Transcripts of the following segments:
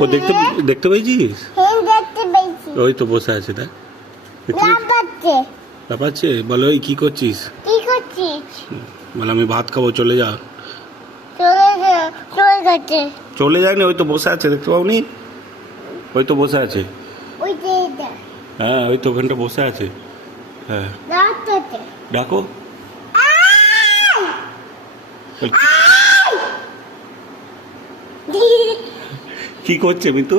ও দেখতে দেখতে পেয়েছিস? হ্যাঁ দেখতে পেয়েছি। ওই তো বসে আছে দেখ। লাফাচ্ছে। লাফাচ্ছে? বলে ওই কি করছিস? কি করছিস? বলে আমি ভাত খাবো, চলে যা। চলে গেছে। চলে যায়নি, ওই তো বসে আছে, দেখতে পাওনি? ওই তো বসে আছে। ওই যে এটা। হ্যাঁ ওই তো ওখানটা বসে আছে। হ্যাঁ লাফাচ্ছে। ডাকো। কি করছে মিতু?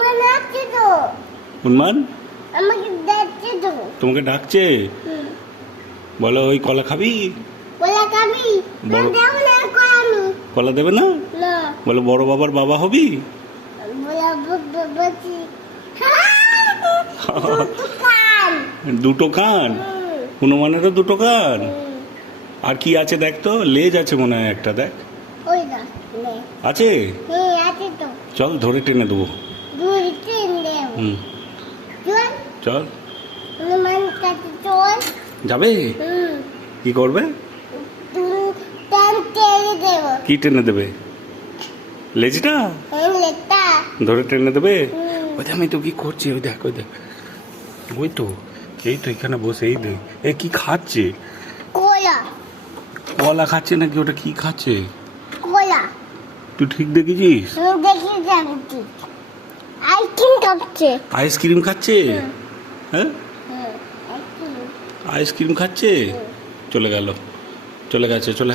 মানে আছে তো। উন্মান আমাকে দেখছে তো। তোমাকে ডাকছে। বলো ওই কলা খাবি? বলে খাবি? বড় দেব না আমি। কলা দেবে না? না। বলো বড় বাবার বাবা হবি? বলে বলছি। কান। দুটো কান? হনুমানেরও দুটো কান? আর কি আছে দেখ তো, লেজ আছে মনে হয় একটা, দেখ। ওই না। আছে? হ্যাঁ আছে তো। চল ধরে টেনে দেবো। দুই তিন দেব। হুম চল। চল। হনুমান কাছে চল। যাবে? কি করবে? তুই টান টেনে দেব। কি টেনে দেবে? লেজটা লেটা। ধরে টেনে দেবে? ওই দেখ আমি তো কি করছি, ওই দেখ ওই দেখ। ওই তো এই তো এখানে বসে, এই দেখ এ কি খাচ্ছে। কোলা। কলা খাচ্ছে নাকি? ওটা কি খাচ্ছে? কোলা। তুই ঠিক দেখেছিস? দেখি যাচ্ছি। আইসক্রিম খাচ্ছে। আইসক্রিম খাচ্ছে? হ্যাঁ আইসক্রিম খাচ্ছে। চলে গেল, চলে গেছে, চলে